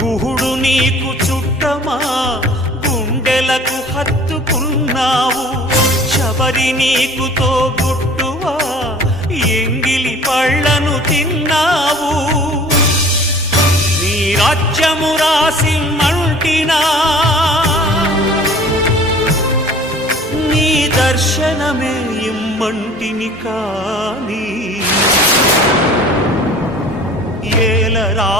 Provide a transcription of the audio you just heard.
గుహుడు నీకు చుట్టమా, గుండెలకు హత్తుకున్నావు. శబరి నీకు తోబుట్టువా, ఎంగిలి పళ్ళను తిన్నావు. నీ రాజ్యము రాసిమ్మంటినా, నీ దర్శనమే ఇమ్మంటిని కాని ఏలరా